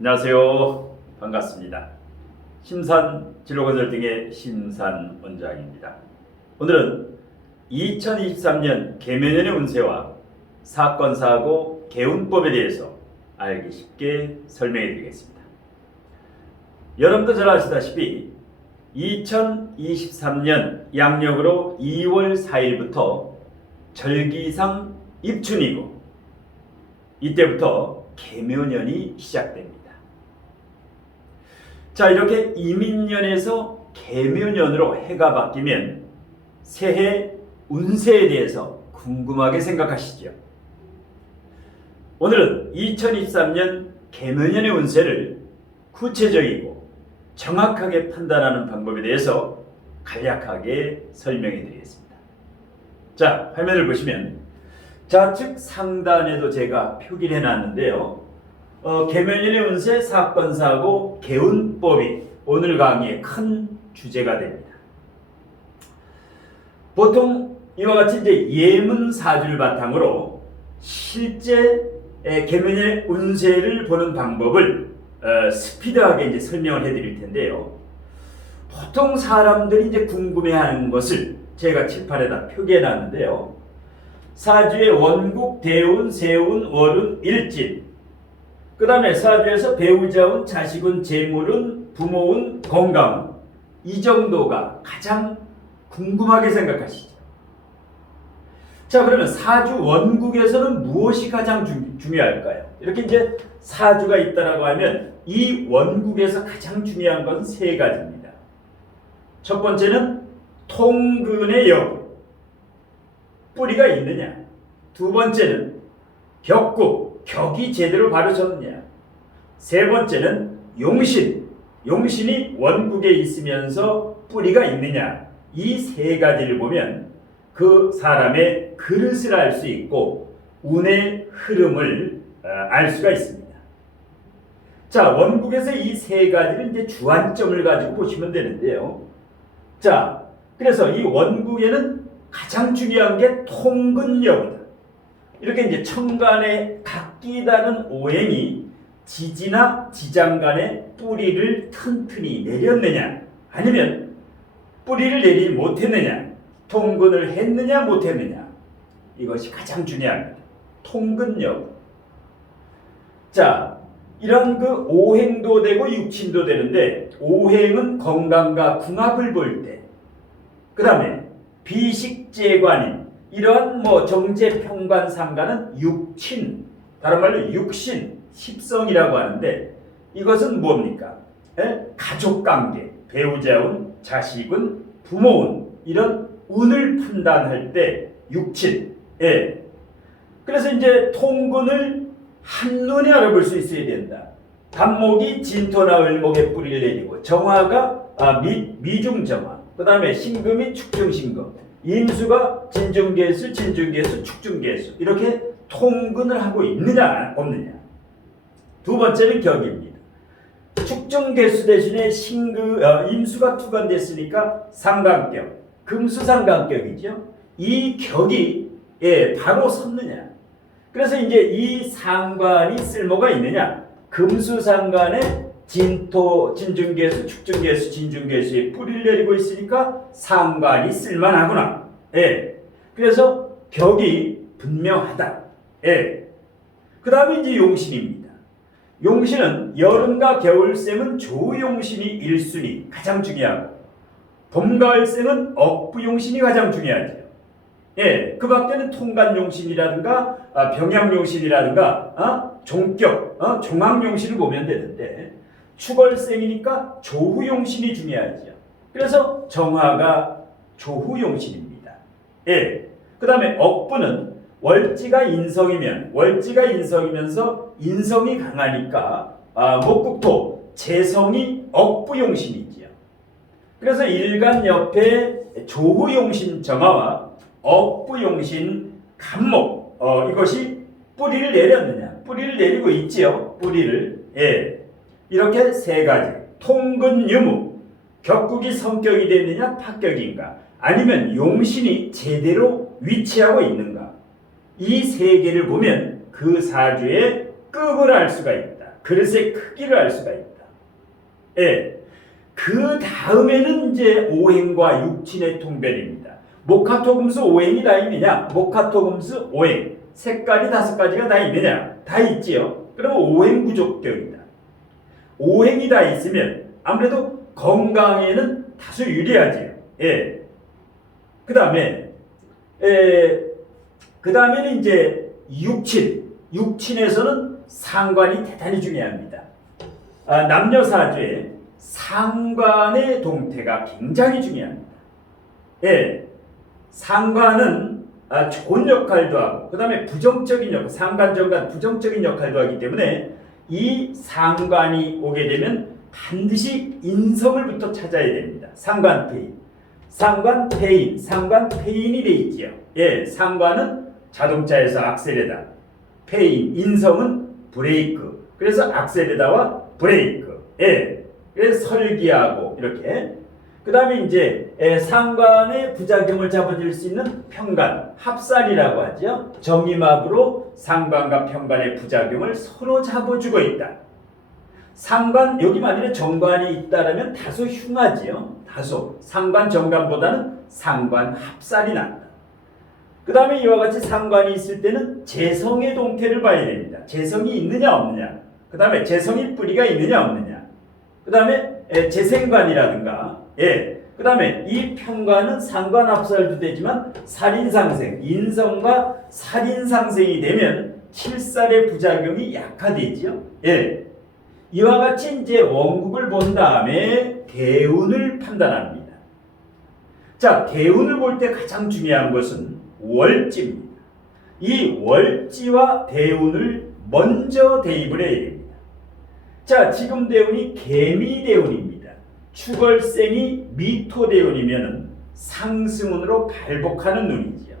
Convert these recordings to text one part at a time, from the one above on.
안녕하세요. 반갑습니다. 심산 진로건설등의 심산 원장입니다. 오늘은 2023년 개묘년의 운세와 사건, 사고, 개운법에 대해서 알기 쉽게 설명해 드리겠습니다. 여러분도 잘 아시다시피 2023년 양력으로 2월 4일부터 절기상 입춘이고 이때부터 개묘년이 시작됩니다. 자, 이렇게 이민년에서 개묘년으로 해가 바뀌면 새해 운세에 대해서 궁금하게 생각하시죠? 오늘은 2023년 개묘년의 운세를 구체적이고 정확하게 판단하는 방법에 대해서 간략하게 설명해 드리겠습니다. 자, 화면을 보시면 좌측 상단에도 제가 표기를 해놨는데요. 개묘년의 운세, 사건, 사고, 개운법이 오늘 강의의 큰 주제가 됩니다. 보통 이와 같이 이제 예문 사주를 바탕으로 실제 개묘년의 운세를 보는 방법을 스피드하게 이제 설명을 해드릴 텐데요. 보통 사람들이 이제 궁금해하는 것을 제가 칠판에다 표기해놨는데요. 사주의 원국, 대운, 세운, 월운, 일진, 그 다음에 사주에서 배우자운, 자식운, 재물운, 부모운, 건강운, 이 정도가 가장 궁금하게 생각하시죠. 자, 그러면 사주 원국에서는 무엇이 가장 중요할까요? 이렇게 이제 사주가 있다라고 하면 이 원국에서 가장 중요한 것은 세 가지입니다. 첫 번째는 통근의 여부, 뿌리가 있느냐. 두 번째는 격국, 격이 제대로 바로 섰느냐. 세 번째는 용신, 용신이 원국에 있으면서 뿌리가 있느냐. 이 세 가지를 보면 그 사람의 그릇을 알 수 있고 운의 흐름을 알 수가 있습니다. 자, 원국에서 이 세 가지를 이제 주안점을 가지고 보시면 되는데요. 자, 그래서 이 원국에는 가장 중요한 게 통근여부다. 이렇게 이제 천간에 각기 다른 오행이 지지나 지장간에 뿌리를 튼튼히 내렸느냐, 아니면 뿌리를 내리지 못했느냐, 통근을 했느냐 못했느냐, 이것이 가장 중요합니다. 통근여부. 자, 이런 그 오행도 되고 육친도 되는데, 오행은 건강과 궁합을 볼 때, 그 다음에 비식재관인 이러한 정제평관상관은 육친, 다른 말로 육신, 십성이라고 하는데, 이것은 뭡니까? 가족관계, 배우자운, 자식운, 부모운, 이런 운을 판단할 때 육친. 그래서 이제 통근을 한눈에 알아볼 수 있어야 된다. 간목이 진토나 을목의 뿌리를 내리고, 정화가 미중정화, 그 다음에 신금이 축중신금, 임수가 진중개수, 진중개수, 축중개수, 이렇게 통근을 하고 있느냐 없느냐. 두 번째는 격입니다. 축중개수 대신에 임수가 투관됐으니까 상관격, 금수상관격이죠. 이 격이 바로 섰느냐. 그래서 이제 이 상관이 쓸모가 있느냐. 금수상관에 진토, 진중개수, 축중개수, 진중개수에 뿌리를 내리고 있으니까 상관이 쓸만하구나. 그래서 격이 분명하다. 그 다음에 이제 용신입니다. 용신은 여름과 겨울생은 조용신이 1순위 가장 중요하고, 봄, 가을생은 억부용신이 가장 중요하죠. 그 밖에는 통간용신이라든가 병양용신이라든가 종격, 종합용신을 보면 되는데, 축월생이니까 조후용신이 중요하죠. 그래서 정화가 조후용신입니다. 그 다음에 억부는 월지가 인성이면서 인성이 강하니까 목국토, 재성이 억부용신이지요. 그래서 일간 옆에 조후용신 정화와 억부용신 간목, 이것이 뿌리를 내렸느냐. 뿌리를 내리고 있지요. 뿌리를. 이렇게 세 가지. 통근유무, 격국이 성격이 됐느냐 파격인가, 아니면 용신이 제대로 위치하고 있는가. 이 세 개를 보면 그 사주의 급을 알 수가 있다. 그릇의 크기를 알 수가 있다. 예. 그 다음에는 이제 오행과 육친의 통별입니다. 목화토금수 오행이 다 있느냐? 목화토금수 오행 색깔이 5가지가 다 있느냐? 다 있지요. 그러면 오행 부족격이다. 오행이 다 있으면 아무래도 건강에는 다소 유리하지요. 예. 그 다음에는 이제 육친에서는 상관이 대단히 중요합니다. 남녀사주에 상관의 동태가 굉장히 중요합니다. 예, 상관은 좋은 역할도 하고, 그 다음에 부정적인 역할, 상관정관 부정적인 역할도 하기 때문에 이 상관이 오게 되면 반드시 인성을부터 찾아야 됩니다. 상관폐인, 상관폐인이 돼 있지요. 예, 상관은 자동차에서 악셀레다, 페인, 인성은 브레이크. 그래서 악셀레다와 브레이크. 예. 그래서 설기하고 이렇게. 그 다음에 이제 상관의 부작용을 잡아줄 수 있는 평간, 합살이라고 하죠. 정임합으로 상관과 평간의 부작용을 서로 잡아주고 있다. 상관, 여기 만약에 정관이 있다라면 다소 흉하지요. 다소. 상관 정관보다는 상관 합살이 낫다. 그 다음에 이와 같이 상관이 있을 때는 재성의 동태를 봐야 됩니다. 재성이 있느냐 없느냐. 그 다음에 재성이 뿌리가 있느냐 없느냐. 그 다음에 재생관이라든가, 예. 그 다음에 이 평관은 상관합살도 되지만 살인상생, 인성과 살인상생이 되면 칠살의 부작용이 약화되지요. 예. 이와 같이 이제 원국을 본 다음에 대운을 판단합니다. 자, 대운을 볼 때 가장 중요한 것은 월지입니다. 이 월지와 대운을 먼저 대입을 해야 됩니다. 자, 지금 대운이 개미대운입니다. 축월생이 미토대운이면 상승운으로 발복하는 운이지요.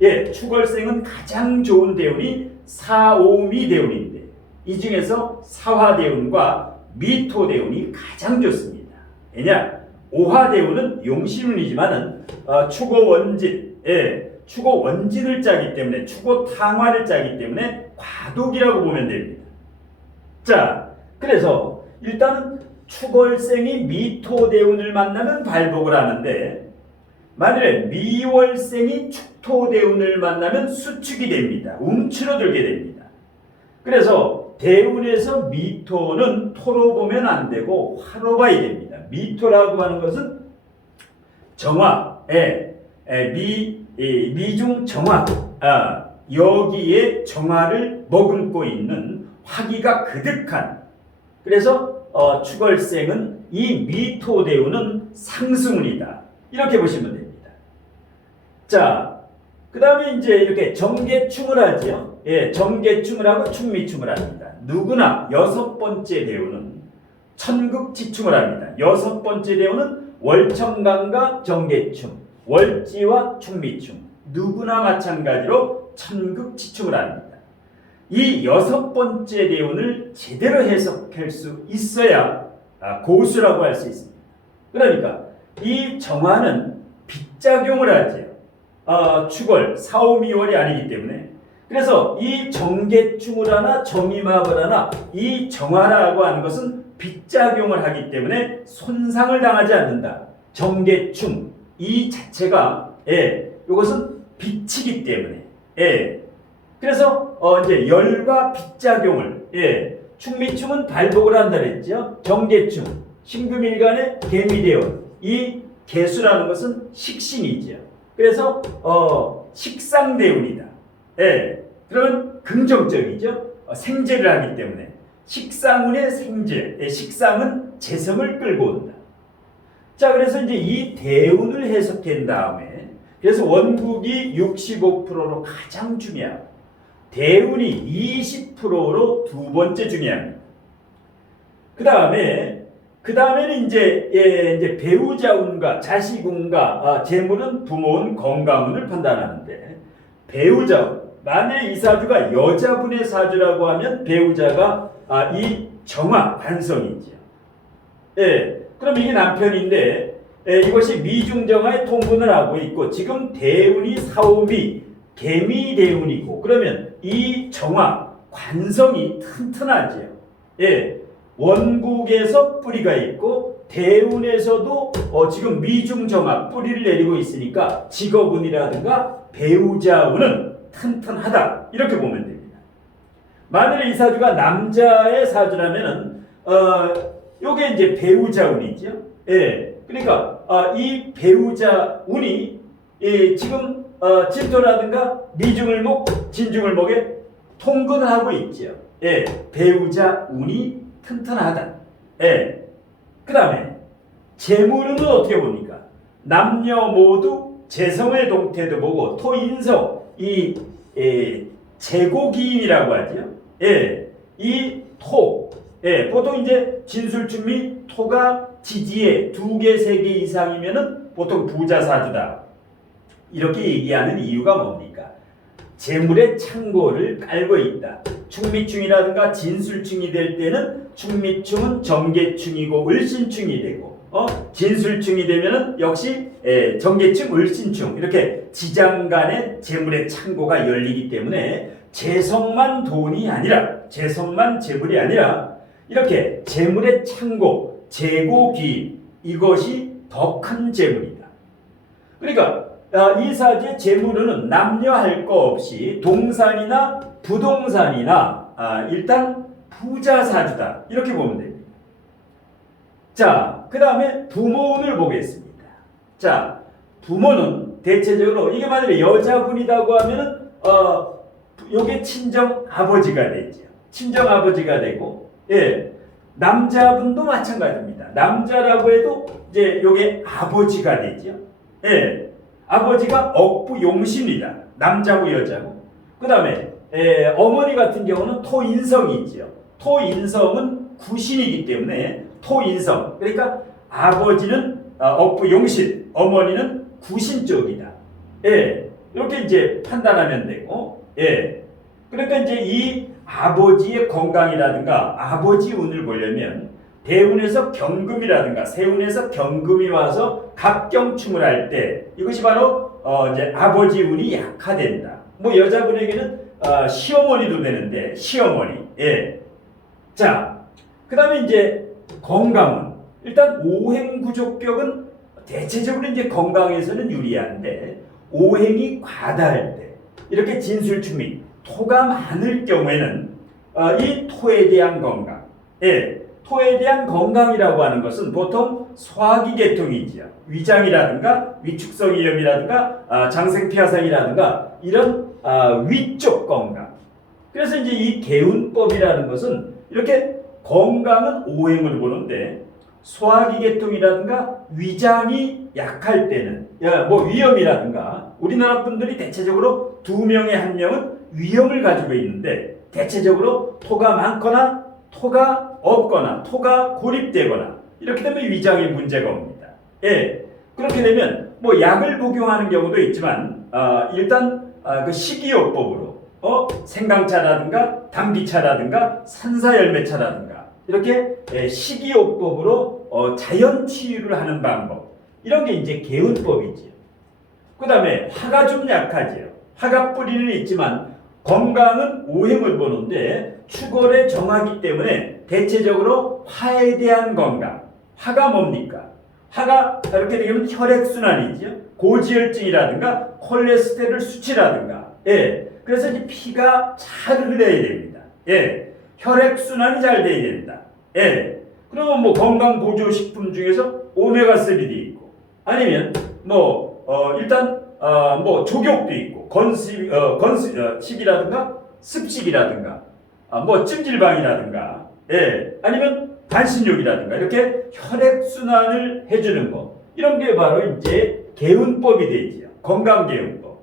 예, 축월생은 가장 좋은 대운이 사오미 대운인데 이 중에서 사화대운과 미토대운이 가장 좋습니다. 왜냐? 오화대운은 용신운이지만은 축오원진, 예, 축오원진을 짜기 때문에 축오탕화를 짜기 때문에 과독이라고 보면 됩니다. 자, 그래서 일단은 축월생이 미토대운을 만나면 발복을 하는데 만일에 미월생이 축토대운을 만나면 수축이 됩니다. 움츠러들게 됩니다. 그래서 대운에서 미토는 토로 보면 안 되고 화로 봐야 됩니다. 미토라고 하는 것은 정화, 미중 정화, 여기에 정화를 머금고 있는 화기가 그득한, 그래서 축월생은 이 미토대운은 상승운이다. 이렇게 보시면 됩니다. 자, 그 다음에 이제 이렇게 정계충을 하죠. 예, 정계충을 하고 충미충을 합니다. 누구나 6번째 대운은 천극지충을 합니다. 6번째 대운은 월청강과 정계충, 월지와 충미충, 누구나 마찬가지로 천극지충을 합니다. 이 6번째 대운을 제대로 해석할 수 있어야 고수라고 할 수 있습니다. 그러니까 이 정화는 빗작용을 하죠. 축월, 사오미월이 아니기 때문에. 그래서 이 정계충을 하나 정임합을 하나 이 정화라고 하는 것은 빗작용을 하기 때문에 손상을 당하지 않는다. 정계충 이 자체가 이것은 빛이기 때문에 그래서 이제 열과 빗작용을 충미충은 발복을 한다 그랬죠. 정계충 신금일간의 개미대원 이 개수라는 것은 식신이죠. 그래서 식상대운이다. 그러면 긍정적이죠. 생재를 하기 때문에 식상운의 생재, 식상은 재성을 끌고 온다. 자, 그래서 이제 이 대운을 해석한 다음에 그래서 원국이 65%로 가장 중요하고 대운이 20%로 두 번째 중요합니다. 그다음에는 이제 배우자운과 자식운과 재물은 부모운 건강운을 판단하는데 배우자운 만약 이 사주가 여자분의 사주라고 하면 배우자가 이 정화 관성이죠. 그럼 이게 남편인데 이것이 미중정화의 통분을 하고 있고 지금 대운이 사오미 개미 대운이고 그러면 이 정화 관성이 튼튼하지요. 예, 원국에서 뿌리가 있고 대운에서도 지금 미중정합 뿌리를 내리고 있으니까 직업운이라든가 배우자운은 튼튼하다 이렇게 보면 됩니다. 만일 이 사주가 남자의 사주라면은 요게 이제 배우자운이죠. 예, 그러니까 이 배우자운이 지금 진토라든가 미중을목, 진중을목에 통근을 하고 있죠. 예, 배우자 운이 튼튼하다. 예, 그 다음에 재물은 어떻게 봅니까? 남녀 모두 재성의 동태도 보고 토인성 이 재고기인이라고 하죠. 예, 이 토, 예, 보통 이제 진술충미 토가 지지에 2개, 3개 이상이면은 보통 부자사주다. 이렇게 얘기하는 이유가 뭡니까? 재물의 창고를 깔고 있다. 충미충이라든가 진술충이 될 때는 충미충은 정계충이고 을신충이 되고 진술충이 되면은 역시 정계충, 을신충 이렇게 지장간의 재물의 창고가 열리기 때문에 재성만 돈이 아니라 재성만 재물이 아니라 이렇게 재물의 창고, 재고기 이것이 더 큰 재물이다. 그러니까 이 사주의 재물은 남녀 할 거 없이 동산이나 부동산이나 일단 부자 사주다 이렇게 보면 됩니다. 자, 그 다음에 부모운을 보겠습니다. 자, 부모는 대체적으로 이게 만약에 여자분이라고 하면은 요게 친정 아버지가 되죠. 친정 아버지가 되고, 예, 남자분도 마찬가지입니다. 남자라고 해도 이제 요게 아버지가 되죠. 예. 아버지가 억부 용신이다. 남자고 여자고. 그 다음에 어머니 같은 경우는 토인성이 있죠. 토인성은 구신이기 때문에 토인성. 그러니까 아버지는 억부 용신, 어머니는 구신 쪽이다. 예, 이렇게 이제 판단하면 되고, 예, 그러니까 이제 이 아버지의 건강이라든가 아버지 운을 보려면 대운에서 경금이라든가 세운에서 경금이 와서 갑경충을 할 때 이것이 바로 이제 아버지 운이 약화된다. 뭐 여자분에게는 시어머니도 되는데 시어머니. 예. 자, 그다음에 이제 건강은 일단 오행구족격은 대체적으로 이제 건강에서는 유리한데 오행이 과다할 때 이렇게 진술충미 토가 많을 경우에는 이 토에 대한 건강. 예. 토에 대한 건강이라고 하는 것은 보통 소화기 계통이지요. 위장이라든가 위축성이염이라든가 장생피하상이라든가 이런 위쪽 건강. 그래서 이제 이 개운법이라는 것은 이렇게 건강은 오행을 보는데 소화기 계통이라든가 위장이 약할 때는 뭐 위염이라든가 우리나라 분들이 대체적으로 2명에 1명은 위염을 가지고 있는데 대체적으로 토가 많거나 토가 없거나 토가 고립되거나 이렇게 되면 위장에 문제가 옵니다. 예, 그렇게 되면 뭐 약을 복용하는 경우도 있지만 일단 그 식이요법으로 생강차라든가 당귀차라든가 산사열매차라든가 이렇게 식이요법으로 자연 치유를 하는 방법 이런 게 이제 개운법이지요. 그 다음에 화가 좀 약하지요. 화가 뿌리는 있지만 건강은 오행을 보는데 축월에 정하기 때문에 대체적으로 화에 대한 건강. 화가 뭡니까? 화가 이렇게 되면 혈액순환이죠. 고지혈증이라든가 콜레스테롤 수치라든가. 예. 그래서 이제 피가 잘 흘러야 됩니다. 예. 혈액순환이 잘 돼야 된다. 예. 그러면 뭐 건강보조식품 중에서 오메가3도 있고 아니면 일단 뭐 족욕도 있고 건식이라든가 습식이라든가 뭐 찜질방이라든가 예, 아니면 반신욕이라든가 이렇게 혈액순환을 해주는 거 이런 게 바로 이제 개운법이 되지요. 건강개운법.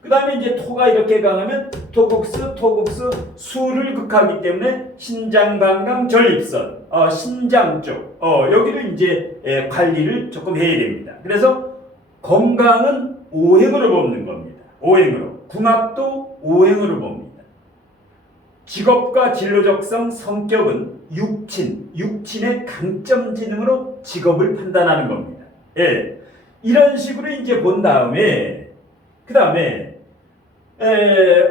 그 다음에 이제 토가 이렇게 강하면 토국수 수를 극하기 때문에 신장방광 전립선 신장 쪽 여기를 이제 관리를 조금 해야 됩니다. 그래서 건강은 오행으로 보는 겁니다. 오행으로. 궁합도 오행으로 봅니다. 직업과 진로적성, 성격은 육친의 강점 지능으로 직업을 판단하는 겁니다. 예. 이런 식으로 이제 본 다음에, 그 다음에,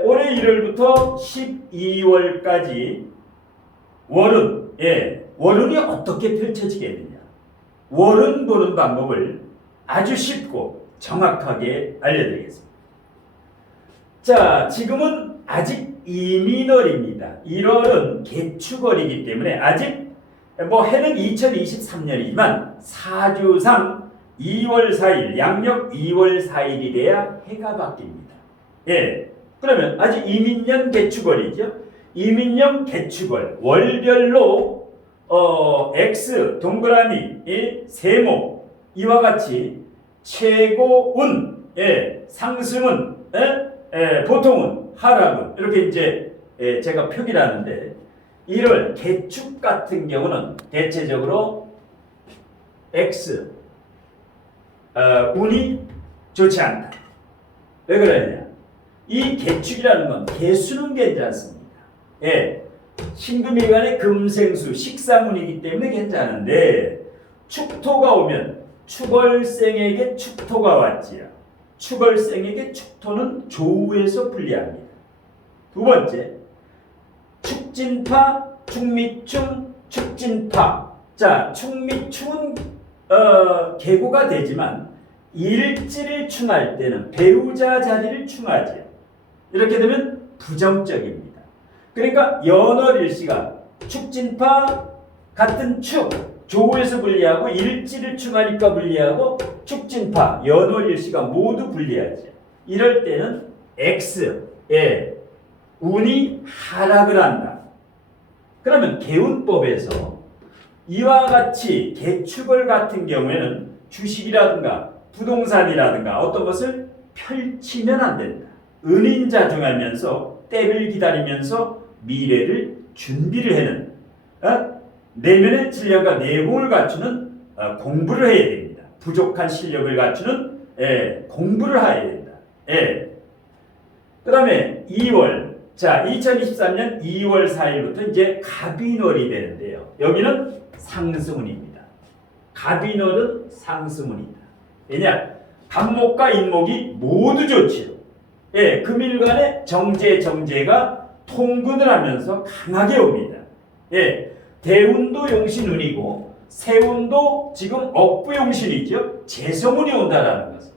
올해 1월부터 12월까지 월운, 월운이 어떻게 펼쳐지겠느냐. 월운 보는 방법을 아주 쉽고 정확하게 알려드리겠습니다. 자, 지금은 아직 이민월입니다. 1월은 개축월이기 때문에 아직 해는 2023년이지만 사주상 2월 4일, 양력 2월 4일이 돼야 해가 바뀝니다. 그러면 아직 이민년 개축월이죠. 이민년 개축월, 월별로 X, 동그라미, 세모, 이와 같이 최고운, 상승운, 보통운, 하락운, 이렇게 이제 제가 표기를 하는데 1월 개축 같은 경우는 대체적으로 X, 운이 좋지 않다. 왜 그러냐? 이 개축이라는 건 개수는 괜찮습니다. 신금일간의 금생수, 식상운이기 때문에 괜찮은데 축토가 오면 축월생에게 축토가 왔지요. 축월생에게 축토는 조우에서 불리합니다. 두 번째, 축진파, 축미충, 축진파. 자, 축미충은 계고가 되지만 일지를 충할 때는 배우자 자리를 충하지요. 이렇게 되면 부정적입니다. 그러니까 연월일시가 축진파 같은 축, 조우에서 불리하고 일지를 충하니까 불리하고 축진파, 연월일시가 모두 불리하죠. 이럴 때는 X, 운이 하락을 한다. 그러면 개운법에서 이와 같이 개축월 같은 경우에는 주식이라든가 부동산이라든가 어떤 것을 펼치면 안 된다. 은인자중하면서 때를 기다리면서 미래를 준비를 해는 내면의 진력과 내공을 갖추는 공부를 해야 됩니다. 부족한 실력을 갖추는 공부를 해야 된다. 그 다음에 2월, 자 2023년 2월 4일부터 이제 갑인월이 되는데요. 여기는 상승운입니다. 갑인월은 상승운이다. 왜냐? 갑목과 인목이 모두 좋지요. 금일간의 정제가 통근을 하면서 강하게 옵니다. 대운도 용신운이고 세운도 지금 억부용신이죠. 재성운이 온다라는 것은.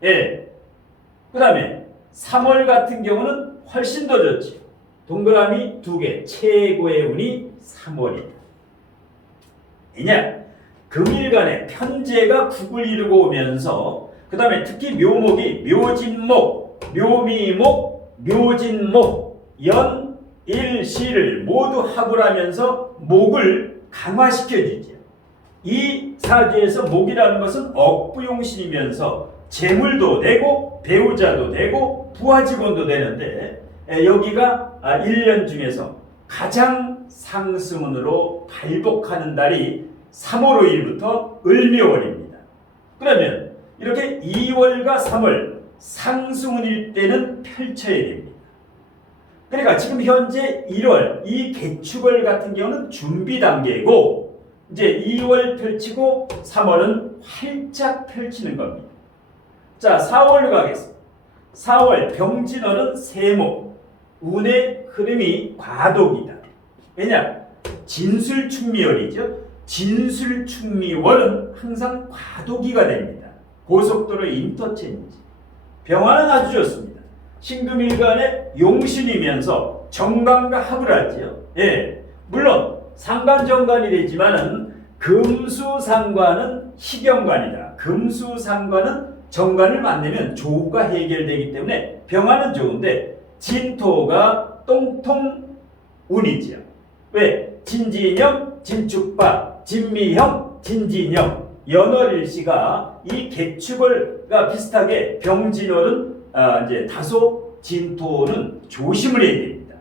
그 다음에 3월 같은 경우는 훨씬 더 좋지. 동그라미 2개, 최고의 운이 3월이다. 왜냐? 금일간의 편제가 국을 이루고 오면서 그 다음에 특히 묘목이 묘진목, 묘미목, 묘진목, 연, 일, 시를 모두 합을 하면서 목을 강화시켜주죠. 이 사주에서 목이라는 것은 억부용신이면서 재물도 되고 배우자도 되고 부하직원도 되는데 여기가 1년 중에서 가장 상승운으로 발복하는 달이 3월 5일부터 을묘월입니다. 그러면 이렇게 2월과 3월 상승운일 때는 펼쳐야 됩니다. 그러니까 지금 현재 1월 이 개축월 같은 경우는 준비 단계고 이제 2월 펼치고 3월은 활짝 펼치는 겁니다. 자, 4월로 가겠습니다. 4월 병진월은 세목, 운의 흐름이 과독이다. 왜냐? 진술충미월이죠. 진술충미월은 항상 과도기가 됩니다. 고속도로 인터체인지. 병화는 아주 좋습니다. 신금일간의 용신이면서 정관과 합을 하지요. 물론 상관정관이 되지만은 금수상관은 희경관이다. 금수상관은 정관을 만나면 조우가 해결되기 때문에 병화는 좋은데 진토가 똥통운이지요. 왜? 진진형, 진축파, 진미형, 진진형, 연월일시가 이 개축월과 비슷하게 병진월은 이제 다소 진토는 조심을 해야 됩니다.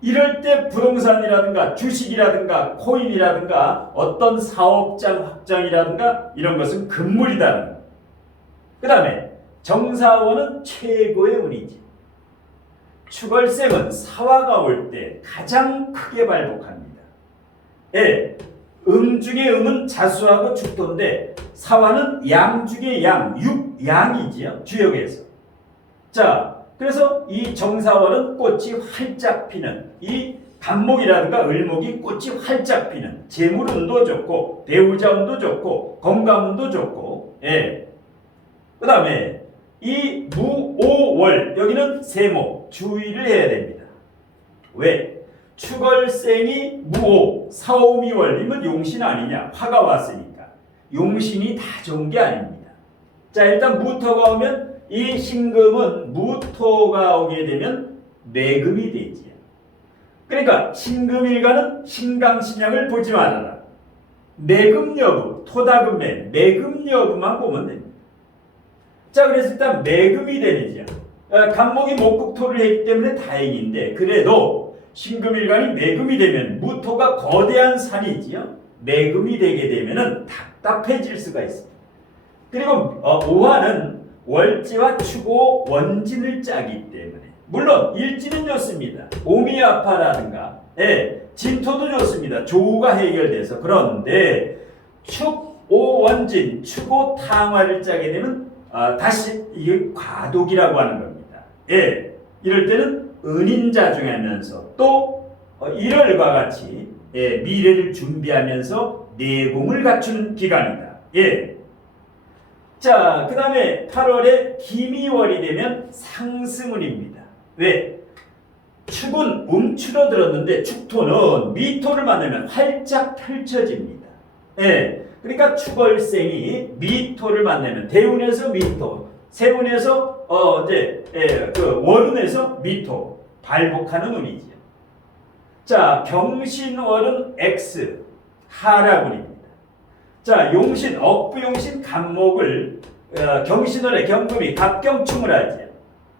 이럴 때 부동산이라든가 주식이라든가 코인이라든가 어떤 사업장 확장이라든가 이런 것은 금물이다는 것. 그 다음에 정사원은 최고의 운이지. 축월생은 사화가 올 때 가장 크게 발복합니다. 음 중에 음은 자수하고 축토인데 사화는 양 중에 양, 육양이지요. 주역에서. 자, 그래서 이 정사월은 꽃이 활짝 피는 이 간목이라든가 을목이 꽃이 활짝 피는 재물운도 좋고 배우자운도 좋고 건강운도 좋고 예. 그 다음에 이 무오월 여기는 세모 주의를 해야 됩니다. 왜? 축월생이 무오 사오미월이면 용신 아니냐 화가 왔으니까 용신이 다 좋은 게 아닙니다. 자 일단 무토가 오면 이 신금은 무토가 오게 되면 매금이 되지요. 그러니까 신금일가는 신강신약을 보지 말아라. 매금 여부 토다금매 매금 여부만 보면 됩니다. 자 그래서 일단 매금이 되는지요. 간목이 목국토를 했기 때문에 다행인데 그래도 신금일간이 매금이 되면 무토가 거대한 산이지요. 매금이 되게 되면은 답답해질 수가 있습니다. 그리고 오화는 월지와 축오 원진을 짜기 때문에 물론 일지는 좋습니다. 오미아파라든가 예, 진토도 좋습니다. 조우가 해결돼서 그런데 축오원진 축오탕화를 짜게 되면 다시 이게 과독이라고 하는 겁니다. 예, 이럴 때는 은인자중하면서 또 일월과 같이 예, 미래를 준비하면서 내공을 갖추는 기간이다. 예. 자, 그 다음에 8월에 기미월이 되면 상승운입니다. 왜? 축은 움츠러들었는데 축토는 미토를 만나면 활짝 펼쳐집니다. 예. 그러니까 축월생이 미토를 만나면 대운에서 미토, 세운에서 그 월운에서 미토 발복하는 운이지요. 자, 경신월은 X 하락운입니다. 자, 용신 억부용신 간목을 경신월에 경금이 갑경충을 하지요.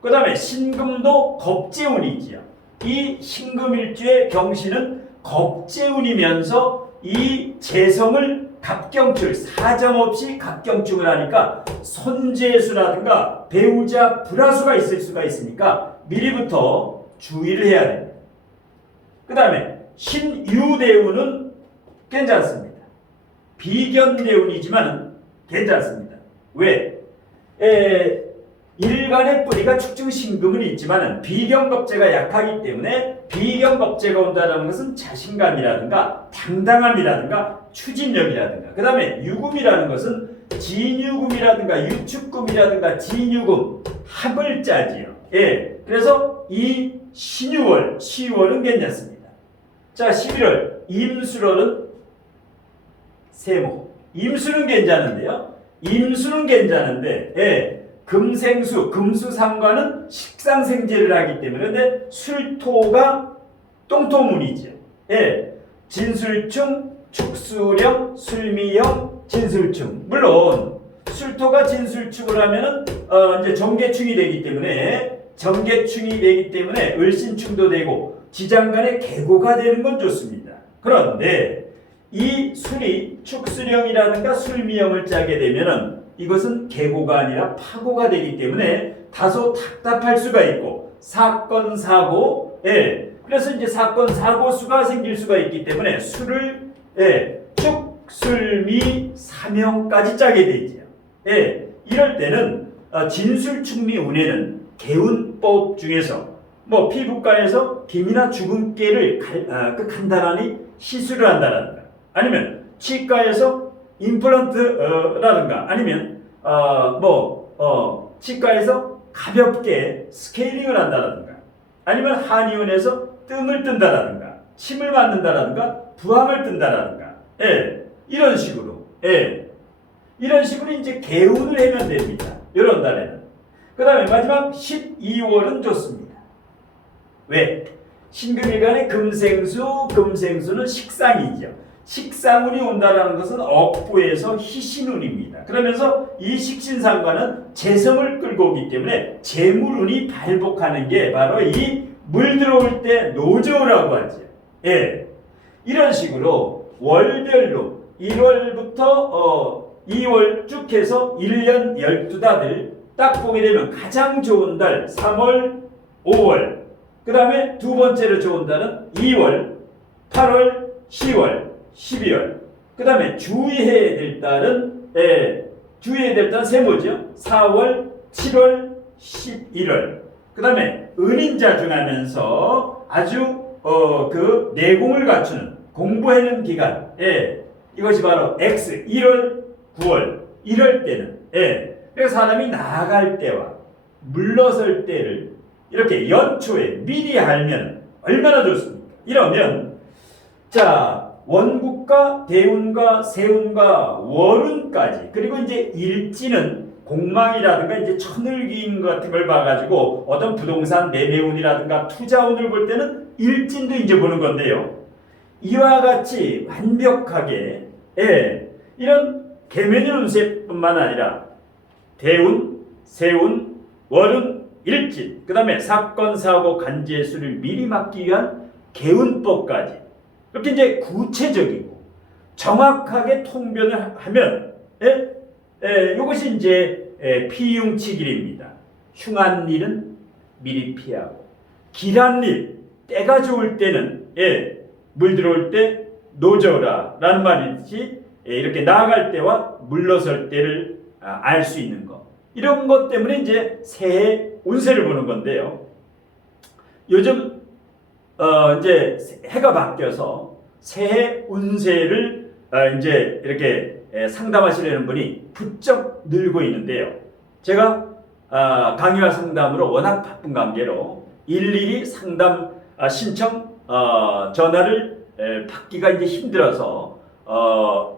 그 다음에 신금도 겁재운이지요. 이 신금일주의 경신은 겁재운이면서 이 재성을 갑경출 사정없이 갑경충을 하니까 손재수라든가 배우자 불화수가 있을 수가 있으니까 미리부터 주의를 해야 됩니다. 그 다음에 신유대운은 괜찮습니다. 비견대운이지만 괜찮습니다. 왜? 일간의 뿌리가 축중신금은 있지만 비견겁재가 약하기 때문에 비견겁재가 온다는 것은 자신감이라든가 당당함이라든가 추진력이라든가 그 다음에 유금이라는 것은 진유금이라든가 유축금이라든가 진유금 합을 짜지요. 예, 그래서 이 신유월, 시월은 괜찮습니다. 자, 11월 임술월은 세모. 임수는 괜찮은데요. 임수는 괜찮은데 예, 금생수, 금수상과는 식상생재를 하기 때문에 근데 술토가 똥토문이죠. 예, 진술충, 축수령, 술미형, 진술충. 물론 술토가 진술충을 하면은 이제 정계충이 되기 때문에 정계충이 되기 때문에 을신충도 되고 지장간의 계고가 되는 건 좋습니다. 그런데 이 술이 축수령이라든가 술미형을 짜게 되면은 이것은 계고가 아니라 파고가 되기 때문에 다소 답답할 수가 있고 사건 사고 예, 그래서 이제 사건 사고 수가 생길 수가 있기 때문에 술을 예, 축술미 사명까지 짜게 되지요. 예, 이럴 때는 진술충미 운에는 개운법 중에서 뭐 피부과에서 빔이나 주근깨를 간단하니 시술을 한다든가 아니면 치과에서 임플란트라든가 아니면 치과에서 가볍게 스케일링을 한다든가 아니면 한의원에서 뜸을 뜬다든가 침을 맞는다든가 부항을 뜬다든가 예, 이런 식으로 예, 이런 식으로 이제 개운을 하면 됩니다. 이런 달에는. 그 다음에 마지막 12월은 좋습니다. 왜? 신금일간의 금생수는 식상이죠. 식상운이 온다는 것은 억부에서 희신운입니다. 그러면서 이 식신상과는 재성을 끌고 오기 때문에 재물운이 발복하는 게 바로 이 물 들어올 때 노저라고 하죠. 예, 이런 식으로 월별로 1월부터 2월 쭉 해서 1년 12달을 딱 보게 되면 가장 좋은 달 3월, 5월 그 다음에 두 번째로 좋은 달은 2월, 8월, 10월 12월. 그 다음에 주의해야 될 달은 주의해야 될 달은 세모죠. 4월, 7월, 11월. 그 다음에 은인자중하면서 아주 그 내공을 갖추는 공부하는 기간, 이것이 바로 X 1월, 9월 이럴 때는, 그래서 사람이 나아갈 때와 물러설 때를 이렇게 연초에 미리 알면 얼마나 좋습니까? 이러면 자, 원국과 대운과 세운과 월운까지, 그리고 이제 일지는 공망이라든가 이제 천을기인 같은 걸 봐가지고 어떤 부동산 매매운이라든가 투자운을 볼 때는 일진도 이제 보는 건데요. 이와 같이 완벽하게, 이런 계면인 운세뿐만 아니라 대운, 세운, 월운, 일진, 그 다음에 사건, 사고, 간지의 수를 미리 막기 위한 개운법까지 이렇게 이제 구체적이고 정확하게 통변을 하면, 이것이 이제 피흉치길입니다. 흉한 일은 미리 피하고, 길한 일, 때가 좋을 때는, 물 들어올 때 노저라 라는 말이지, 이렇게 나아갈 때와 물러설 때를 알 수 있는 것, 이런 것 때문에 이제 새해 운세를 보는 건데요. 요즘 이제 해가 바뀌어서 새해 운세를 이제 이렇게 상담하시려는 분이 부쩍 늘고 있는데요. 제가 강의와 상담으로 워낙 바쁜 관계로 일일이 상담 신청 전화를 받기가 이제 힘들어서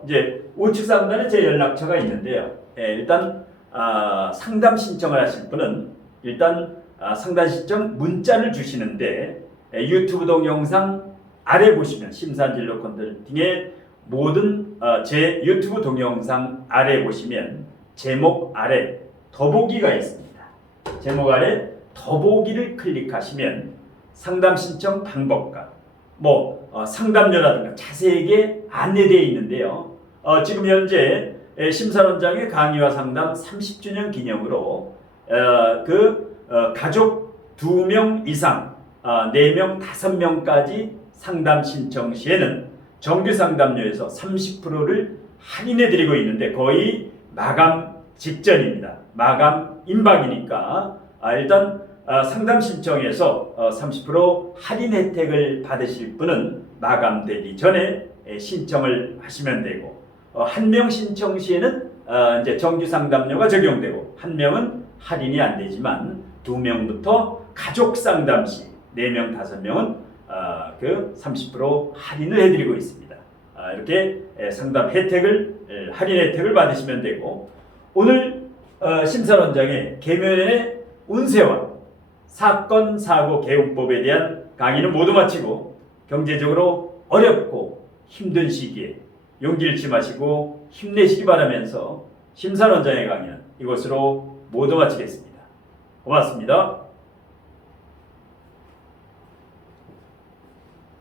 이제 우측 상단에 제 연락처가 있는데요. 일단 상담 신청을 하실 분은 일단 상담 신청 문자를 주시는데, 유튜브 동영상 아래 보시면 심산진로 컨설팅의 모든 제 유튜브 동영상 아래 보시면 제목 아래 더보기가 있습니다. 제목 아래 더보기를 클릭하시면 상담 신청 방법과 상담료라든가 자세하게 안내되어 있는데요. 지금 현재 심사원장의 강의와 상담 30주년 기념으로 가족 2명 이상, 4명, 5명까지 상담 신청 시에는 정규 상담료에서 30%를 할인해 드리고 있는데, 거의 마감 직전입니다. 마감 임박이니까 일단 상담 신청에서 30% 할인 혜택을 받으실 분은 마감되기 전에 신청을 하시면 되고, 1명 신청 시에는 이제 정규 상담료가 적용되고, 1명은 할인이 안 되지만 2명부터 가족 상담 시 4명, 5명은 그 30% 할인을 해드리고 있습니다. 이렇게 상담 혜택을, 할인 혜택을 받으시면 되고, 오늘 심사원장의 계면의 운세와 사건, 사고, 개운법에 대한 강의는 모두 마치고, 경제적으로 어렵고 힘든 시기에 용기 잃지 마시고 힘내시기 바라면서 심사원장의 강의는 이것으로 모두 마치겠습니다. 고맙습니다.